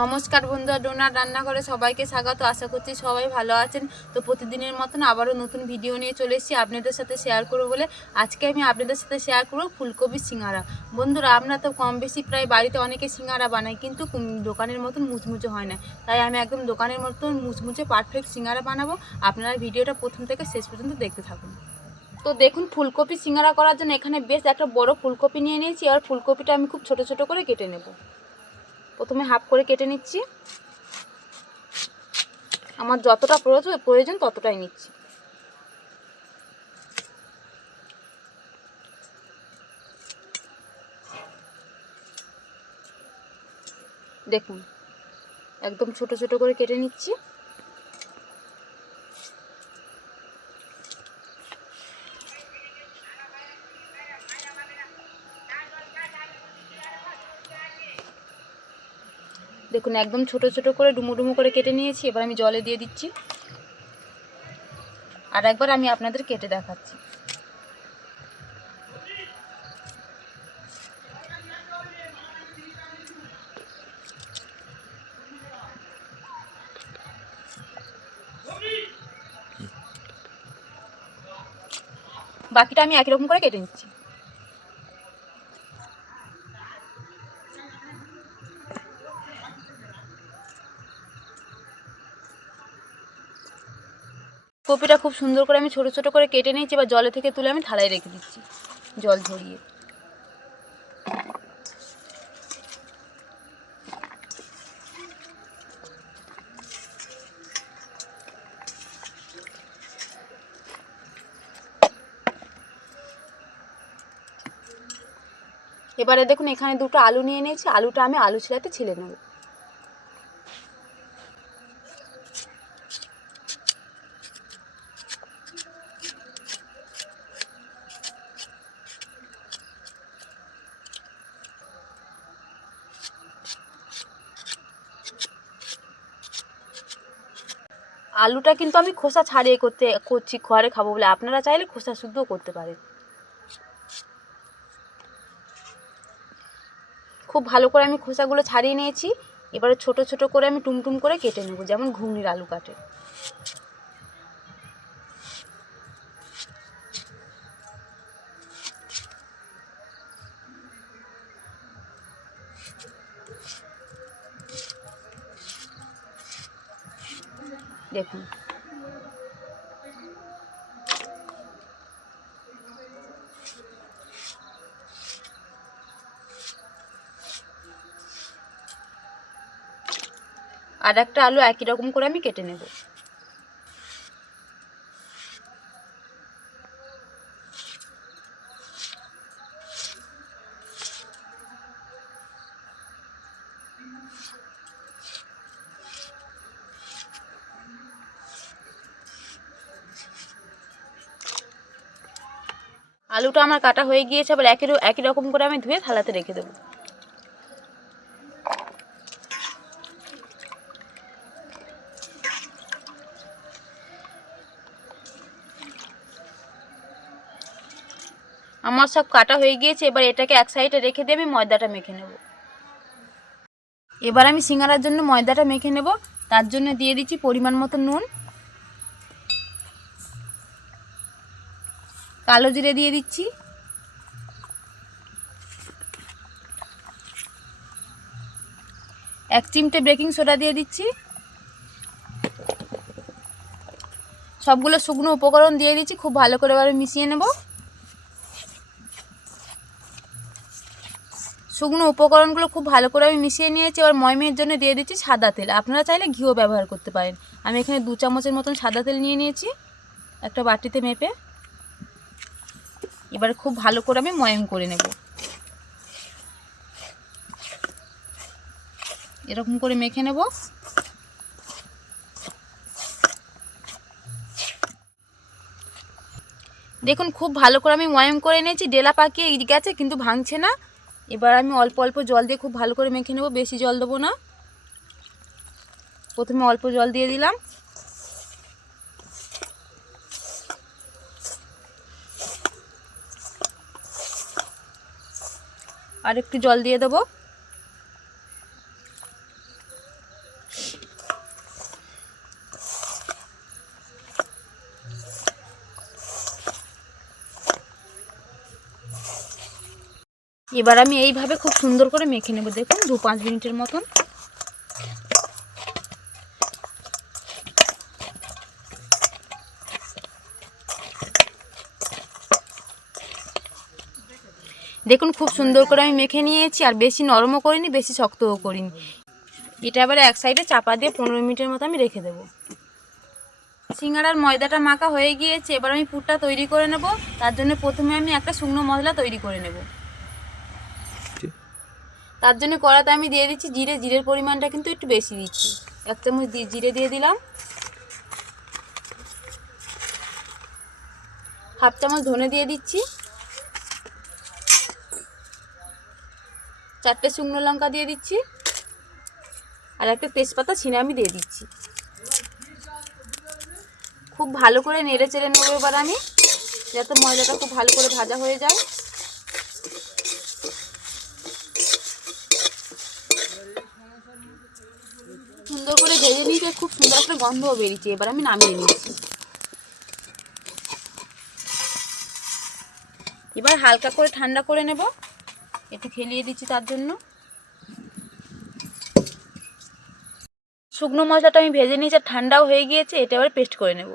নমস্কার বন্ধুরা, ডোনার রান্নাঘরে সবাইকে স্বাগত। আশা করছি সবাই ভালো আছেন। তো প্রতিদিনের মতন আবারও নতুন ভিডিও নিয়ে চলে এসেছি আপনাদের সাথে শেয়ার করব বলে। আজকে আমি আপনাদের সাথে শেয়ার করব ফুলকপি সিঙ্গারা। বন্ধুরা, আমরা তো কম বেশি প্রায় বাড়িতে অনেকে সিঙ্গারা বানাই, কিন্তু দোকানের মতন মুচমুচে হয় না। তাই আমি একদম দোকানের মতন মুচমুচে পারফেক্ট সিঙ্গারা বানাবো। আপনারা ভিডিওটা প্রথম থেকে শেষ পর্যন্ত দেখতে থাকুন। তো দেখুন, ফুলকপি সিঙ্গারা করার জন্য এখানে বেশ একটা বড় ফুলকপি নিয়ে নিয়েছি। আর ফুলকপিটা আমি খুব ছোট ছোট করে কেটে নেব। প্রথমে হাফ করে কেটে নিচ্ছি। আমার যতটা প্রয়োজন প্রয়োজন ততটাই নিচ্ছি। দেখুন, একদম ছোট ছোট করে কেটে নিচ্ছি। দেখুন, একদম ছোট ছোট করে ডুমো ডুমো করে কেটে নিয়েছি। এবার আমি জলে দিয়ে দিচ্ছি। আর একবার আমি আপনাদের কেটে দেখাচ্ছি। বাকিটা আমি একই রকম করে কেটে নিচ্ছি। কপিটা খুব সুন্দর করে আমি ছোট ছোট করে কেটে নিয়েছি, এবার জলে থেকে তুলে আমি থালায় রেখে দিচ্ছি, জল ঝরিয়ে। এবারে দেখুন এখানে দুটো আলু নিয়ে নিয়েছি, আলুটা আমি আলু ছিলাতে ছিলে নেব। আলুটা কিন্তু আমি খোসা ছাড়িয়ে করতে, করছি ঘরে খাব বলে। আপনারা চাইলে খোসা শুদ্ধ করতে পারেন। খুব ভালো করে আমি খোসাগুলো ছাড়িয়ে নিয়েছি। এবারে ছোট ছোট করে আমি টুমটুম করে কেটে নেব, যেমন ঘুগনির আলু কাটে। দেখুন। আর একটা আলু একই রকম করে আমি কেটে নেব আলুটা আমার কাটা হয়ে গিয়েছে, আবার একই একই রকম করে আমি ধুয়ে থালাতে রেখে দেবো। আমার সব কাটা হয়ে গিয়েছে, এবার এটাকে এক সাইডে রেখে দিয়ে আমি ময়দাটা মেখে নেব। এবার আমি সিঙ্গারার জন্য ময়দাটা মেখে নেব, তার জন্য দিয়ে দিচ্ছি পরিমাণ মতো নুন। কালো জিরে দিয়ে দিচ্ছি। এক চিমটে বেকিং সোডা দিয়ে দিচ্ছি। সবগুলো শুকনো উপকরণ দিয়ে দিচ্ছি, খুব ভালো করে এবারে মিশিয়ে নেব। শুকনো উপকরণগুলো খুব ভালো করে আমি মিশিয়ে নিয়েছি, এবার ময়মের জন্য দিয়ে দিচ্ছি সাদা তেল। আপনারা চাইলে ঘিও ব্যবহার করতে পারেন। আমি এখানে দু চামচের মতন সাদা তেল নিয়ে নিয়েছি, একটা বাটিতে মেপে। এবার খুব ভালো করে আমি ময়ম করে নেব। এরকম করে মেখে নেব। দেখুন, খুব ভালো করে আমি ময়ম করে নিয়েছি। ডেলা পাকিয়ে গেছে, কিন্তু ভাঙছে না। এবার আমি অল্প অল্প জল দিয়ে খুব ভালো করে মেখে নেব। বেশি জল দেবো না। প্রথমে অল্প জল দিয়ে দিলাম। আর একটু জল দিয়ে দেবো। এবার আমি এইভাবে খুব সুন্দর করে মেখে নেব, দেখুন দু পাঁচ মিনিটের মতন। দেখুন, খুব সুন্দর করে আমি মেখে নিয়েছি, আর বেশি নরমও করিনি, বেশি শক্তও করিনি। এটা এবারে এক সাইডে চাপা দিয়ে পনেরো মিনিটের মতো আমি রেখে দেবো। সিঙ্গারার ময়দাটা মাখা হয়ে গিয়েছে, এবার আমি পুরটা তৈরি করে নেব। তার জন্য প্রথমে আমি একটা শুকনো মশলা তৈরি করে নেব। তার জন্য কড়াতে আমি দিয়ে দিচ্ছি জিরে, জিরের পরিমাণটা কিন্তু একটু বেশি দিচ্ছি। এক চামচ জিরে দিয়ে দিলাম। হাফ চামচ ধনে দিয়ে দিচ্ছি। চারটে শুকনো লঙ্কা দিয়ে দিচ্ছি আর একটা তেজপাতা, ছিনে আমি দিয়ে দিচ্ছি। খুব ভালো করে নেড়ে চেড়ে নেব এবার আমি, যাতে ময়দাটা খুব ভালো করে ভাজা হয়ে যায়। সুন্দর করে ভেজে নিয়েছে খুব সুন্দর একটা গন্ধও বেরিয়েছে, এবার আমি নামিয়ে নিচ্ছি। এবার হালকা করে ঠান্ডা করে নেব। একটু খেলিয়ে দিচ্ছি তার জন্য। শুকনো মশলাটা আমি ভেজে নিয়েছি, আর ঠান্ডাও হয়ে গিয়েছে, এটা এবার পেস্ট করে নেব।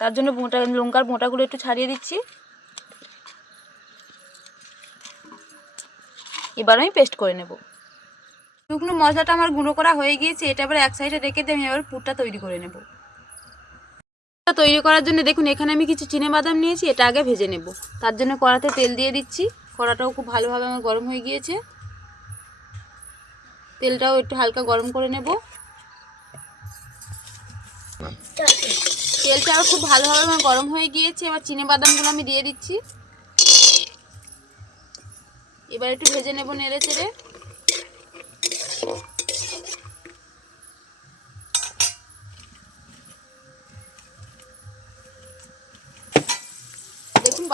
তার জন্য মোটা, লঙ্কার মোটাগুলো একটু ছাড়িয়ে দিচ্ছি। এবার আমি পেস্ট করে নেব। শুকনো মশলাটা আমার গুঁড়ো করা হয়ে গিয়েছে, এটা এবার এক সাইডে রেখে দিয়ে আমি এবার পুরটা তৈরি করে নেব। তৈরি করার জন্য দেখুন, এখানে আমি কিছু চিনে বাদাম নিয়েছি, এটা আগে ভেজে নেব। তার জন্য কড়াতে তেল দিয়ে দিচ্ছি। কড়াটাও খুব ভালোভাবে আমার গরম হয়ে গিয়েছে। তেলটাও একটু হালকা গরম করে নেব। তেলটা আর খুব ভালোভাবে আমার গরম হয়ে গিয়েছে। এবার চিনে বাদামগুলো আমি দিয়ে দিচ্ছি। এবার একটু ভেজে নেব নেড়ে চেড়ে।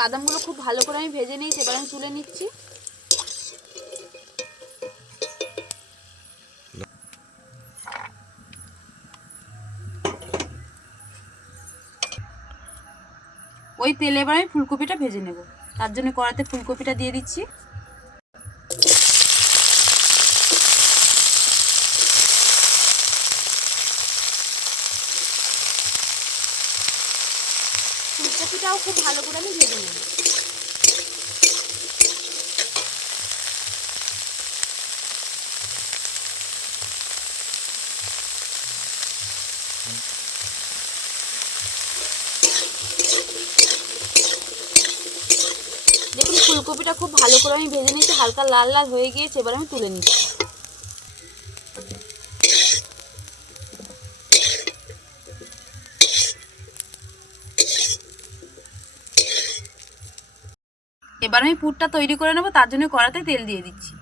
বাদামগুলো খুব ভালো করে আমি ভেজে নিয়েছি, এবার আমি তুলে নিচ্ছি। ওই তেলে এবার আমি ফুলকপিটা ভেজে নেব। তার জন্য কড়াতে ফুলকপিটা দিয়ে দিচ্ছি। ফুলকপিটাও খুব ভালো করে আমি ভেজে নেব। দেখুন, ফুলকপিটা খুব ভালো করে আমি ভেজে নিয়েছি, হালকা লাল লাল হয়ে গিয়েছে, এবার আমি তুলে নিচ্ছি। এবার আমি পুরটা তৈরি করে নেব, তার জন্য কড়াতে তেল দিয়ে দিচ্ছি।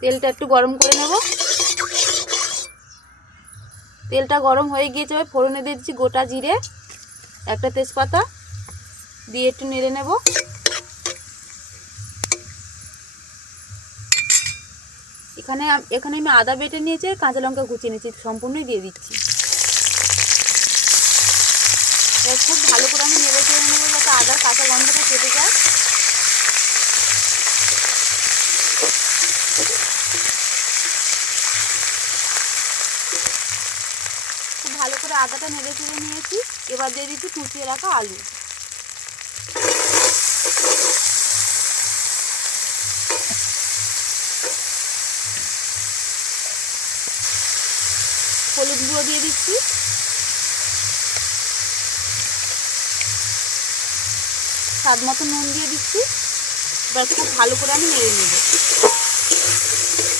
তেলটা একটু গরম করে নেব। তেলটা গরম হয়ে গিয়েছে, এবার ফোড়নে দিয়ে দিচ্ছি গোটা জিরে, একটা তেজপাতা, দিয়ে একটু নেড়ে নেব। এখানে এখানে আমি আদা বেটে নিয়েছি কাঁচা লঙ্কা কুচিয়ে নিয়েছি, সম্পূর্ণই দিয়ে দিচ্ছি। এবার খুব ভালো করে আমি নেড়ে চেড়ে নেব যাতে আদার কাঁচা গন্ধটা কেটে যায়। খুব ভালো করে আদাটা নেড়ে চেড়ে নিয়েছি। এবার দিয়ে দিচ্ছি কুচিয়ে রাখা আলু। হলুদ গুঁড়ো দিয়ে দিচ্ছি। স্বাদ মতো নুন দিয়ে দিচ্ছি। এবার খুব ভালো করে আমি নেড়ে নেব।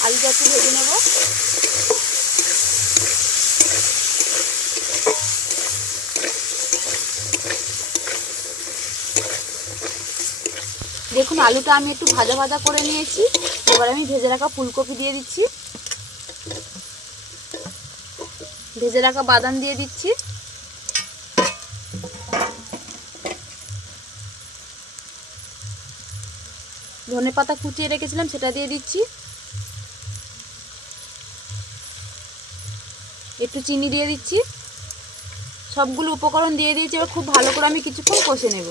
আলুটা একটু ভেজে নেব। দেখুন, আলুটা আমি একটু ভাজা ভাজা করে নিয়েছি। এবার আমি ভেজে রাখা ফুলকপি দিয়ে দিচ্ছি। ভেজে রাখা বাদাম দিয়ে দিচ্ছি। ধনে পাতা কুচিয়ে রেখেছিলাম, সেটা দিয়ে দিচ্ছি। একটু চিনি দিয়ে দিচ্ছি। সবগুলো উপকরণ দিয়ে দিয়েছি, এবার খুব ভালো করে আমি কিছুক্ষণ কষে নেব।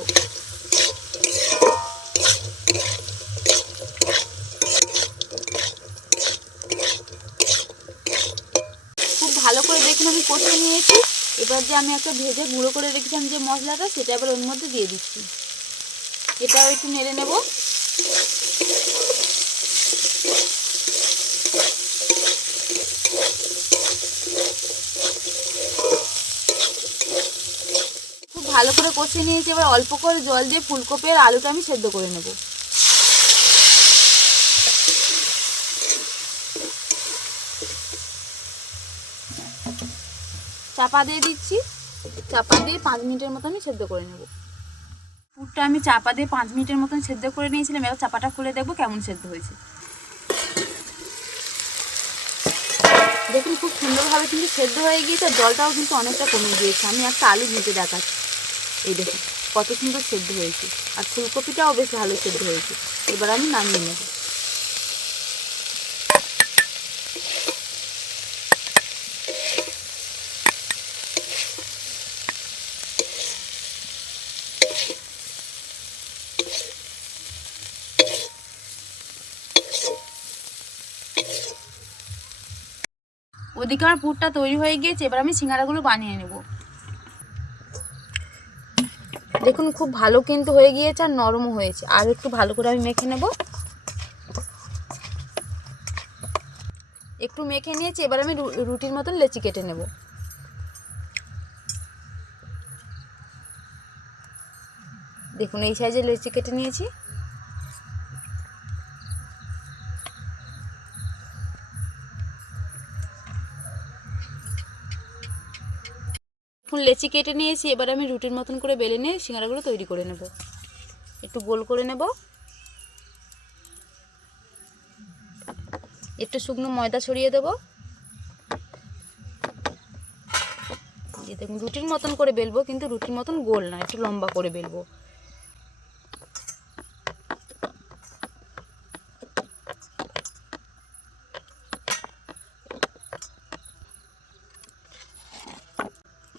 খুব ভালো করে দেখুন আমি কষে নিয়েছি। এবার যে আমি একটা ভেজে গুঁড়ো করে রেখেছিলাম যে মশলাটা, সেটা এবার ওর মধ্যে দিয়ে দিচ্ছি। এটাও একটু নেড়ে নেব খুব কষিয়ে নিয়েছি, এবার অল্প করে জল দিয়ে ফুলকপি আর আলুটা আমি সেদ্ধ করে নেব। চাপা দিয়ে দিচ্ছি, চাপা দিয়ে পাঁচ মিনিটের মতো আমি সেদ্ধ করে নেব। পুরটা আমি চাপা দিয়ে পাঁচ মিনিটের মতন সেদ্ধ করে নিয়েছিলাম, এবার চাপাটা খুলে দেখব কেমন সেদ্ধ হয়েছে। দেখুন, খুব সুন্দরভাবে কিন্তু সেদ্ধ হয়ে গিয়েছে, জলটাও কিন্তু অনেকটা কমে গিয়েছে। আমি একটা আলু ভেজে দেখাচ্ছি। এই দেখুন কত সুন্দর সেদ্ধ হয়েছে। আর ফুলকপিটাও বেশ ভালো সেদ্ধ হয়েছে। এবার আমি নামিয়ে নেব। ওদিকে আমার পুরটা তৈরি হয়ে গিয়েছে, এবার আমি সিঙ্গারাগুলো বানিয়ে নেব। দেখুন, খুব ভালো কিন্তু হয়ে গিয়েছে আর নরমও হয়েছে। আর একটু ভালো করে আমি মেখে নেব। একটু মেখে নিয়েছি, এবার আমি রুটির মতন লেচি কেটে নেব। দেখুন, এই সাইজের লেচি কেটে নিয়েছি। এখন লেচি কেটে নিয়েছি, এবার আমি রুটির মতন করে বেলে নিয়ে সিঙ্গারাগুলো তৈরি করে নেব। একটু গোল করে নেব। একটু শুকনো ময়দা ছড়িয়ে দেব। দেখুন, রুটির মতন করে বেলবো, কিন্তু রুটির মতন গোল না, একটু লম্বা করে বেলবো।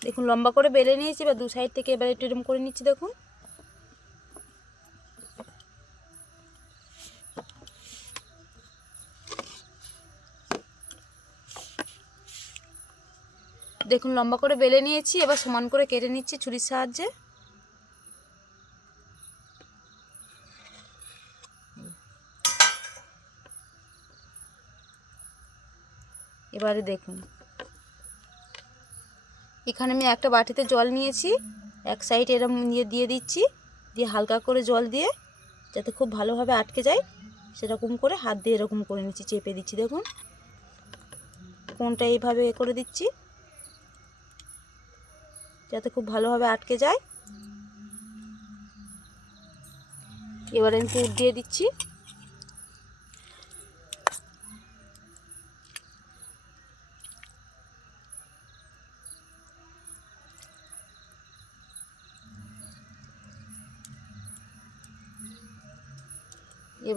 দেখুন, লম্বা করে বেলে নিয়েছি, এবার দু সাইড থেকে এবার একটু এরকম করে নিচ্ছি, দেখুন। দেখুন, লম্বা করে বেলে নিয়েছি, এবার সমান করে কেটে নিচ্ছি ছুরির সাহায্যে। এবারে দেখুন। এখানে আমি একটা বাটিতে জল নিয়েছি, এক সাইড এরম নিয়ে দিয়ে দিচ্ছি, দিয়ে হালকা করে জল দিয়ে যাতে খুব ভালোভাবে আটকে যায়, সেরকম করে হাত দিয়ে এরকম করে নিচ্ছি, চেপে দিচ্ছি, দেখুন। কোনটা এইভাবে এ করে দিচ্ছি, যাতে খুব ভালোভাবে আটকে যায়। এবার আমি দিয়ে দিচ্ছি।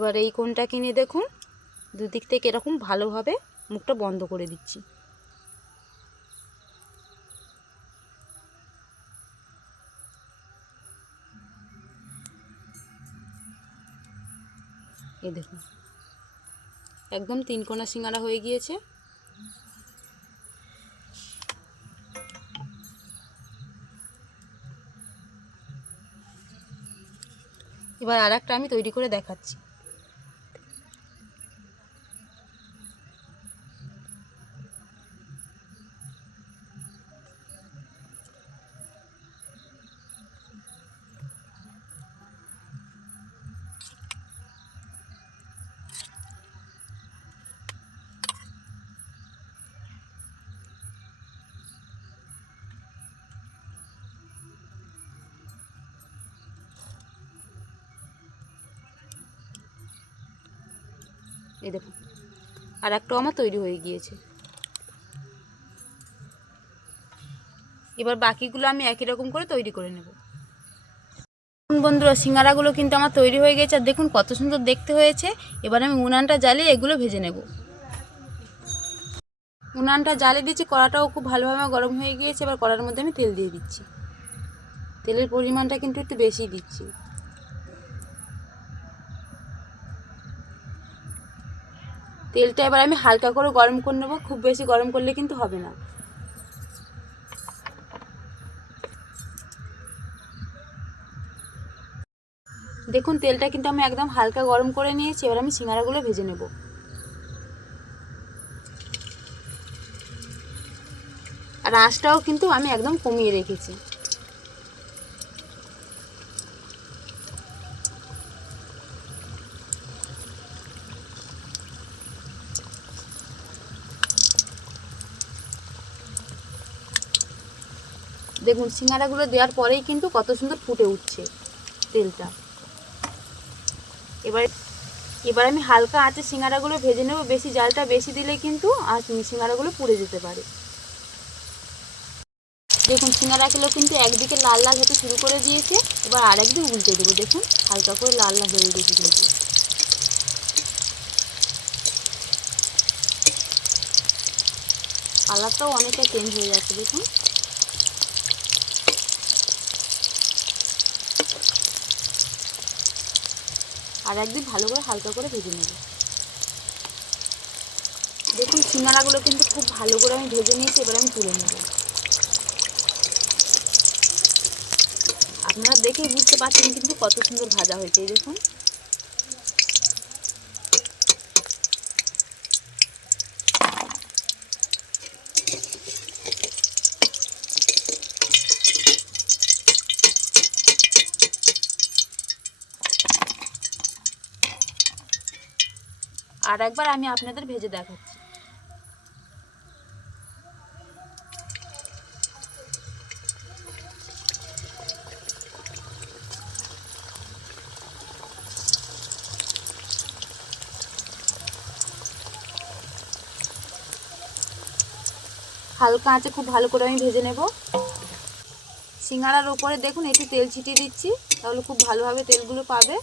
এবার এই কোনটা কিনে দেখুন। দুদিক থেকে এরকম ভালোভাবে মুখটা বন্ধ করে দিচ্ছি। এই দেখুন। একদম তিন কোনা সিঙ্গারা হয়ে গিয়েছে। এবার আর একটা আমি তৈরি করে দেখাচ্ছি। এই দেখুন আর একটাও আমার তৈরি হয়ে গিয়েছে। এবার বাকিগুলো আমি একই রকম করে তৈরি করে নেব। বন্ধুরা, সিঙ্গারাগুলো কিন্তু আমার তৈরি হয়ে গেছে। আর দেখুন কত সুন্দর দেখতে হয়েছে। এবার আমি উনানটা জ্বালিয়ে এগুলো ভেজে নেব। উনানটা জ্বালে দিচ্ছি। কড়াটাও খুব ভালোভাবে গরম হয়ে গিয়েছে। এবার কড়ার মধ্যে আমি তেল দিয়ে দিচ্ছি। তেলের পরিমাণটা কিন্তু একটু বেশি দিচ্ছি। তেলটা এবার আমি হালকা করে গরম করে নেব। খুব বেশি গরম করলে কিন্তু হবে না। দেখুন, তেলটা কিন্তু আমি একদম হালকা গরম করে নিয়েছি। এবার আমি সিঙ্গারাগুলো ভেজে নেব। আর আঁচটাও কিন্তু আমি একদম কমিয়ে রেখেছি। দেখুন, সিঙ্গারাগুলো দেওয়ার পরেই কিন্তু কত সুন্দর ফুটে উঠছে তেলটা। এবার এবার আমি হালকা আঁচে সিঙ্গারাগুলো ভেজে নেব। বেশি জালটা বেশি দিলে কিন্তু আর সিঙ্গারাগুলো পুড়ে যেতে পারে। দেখুন, সিঙ্গারাগুলো কিন্তু একদিকে লাল লাল হতে শুরু করে দিয়েছে। এবার আর একদিকে উল্টে দেবো। দেখুন, হালকা করে লাল লাল হয়ে গেছে কিন্তু। কালারটাও অনেকটা চেঞ্জ হয়ে যাচ্ছে, দেখুন। আর একদিন ভালো করে হালকা করে ভেজে নেব। দেখুন সিঙ্গারাগুলো কিন্তু খুব ভালো করে আমি ভেজে নিয়েছি, এবার আমি তুলে নেব। আপনারা দেখেই বুঝতে পারছেন কিন্তু কত সুন্দর ভাজা হয়েছে, এই দেখুন। আর একবার আমি আপনাদের ভেজে দেখাচ্ছি। হালকা আঁচে খুব ভালো করে আমি ভেজে নেব। সিঙ্গারার উপরে দেখুন একটু তেল ছিটিয়ে দিচ্ছি, তাহলে খুব ভালোভাবে তেলগুলো পাবে।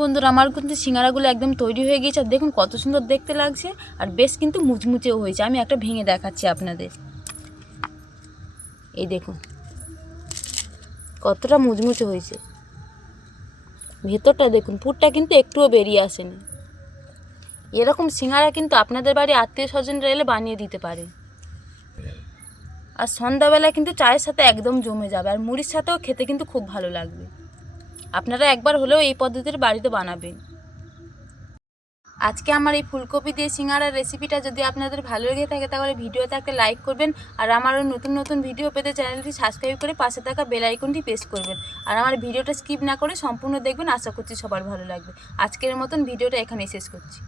বন্ধুরা, আমার কিন্তু সিঙ্গারাগুলো একদম তৈরি হয়ে গিয়েছে। আর দেখুন কত সুন্দর দেখতে লাগছে। আর বেশ কিন্তু মুচমুচেও হয়েছে। আমি একটা ভেঙে দেখাচ্ছি আপনাদের। এই দেখুন। কতটা মুচমুচে হয়েছে। ভেতরটা দেখুন, পুরটা কিন্তু একটুও বেরিয়ে আসেনি। এরকম সিঙ্গারা কিন্তু আপনাদের বাড়ি আত্মীয় স্বজনরা এলে বানিয়ে দিতে পারে। আর সন্ধ্যাবেলা কিন্তু চায়ের সাথে একদম জমে যাবে। আর মুড়ির সাথেও খেতে কিন্তু খুব ভালো লাগবে। আপনারা একবার হলেও এই পদ্ধতির বাড়িতে বানাবেন। আজকে আমার এই ফুলকপি দিয়ে সিঙ্গারার রেসিপিটা যদি আপনাদের ভালো লেগে থাকে, তাহলে ভিডিওতে একটা লাইক করবেন আর আমার নতুন নতুন ভিডিও পেতে চ্যানেলটি সাবস্ক্রাইব করে পাশে থাকা বেল আইকনটি প্রেস করবেন। আর আমার ভিডিওটা স্কিপ না করে সম্পূর্ণ দেখবেন, আশা করছি সবার ভালো লাগবে। আজকের মতন ভিডিওটা এখানেই শেষ করছি।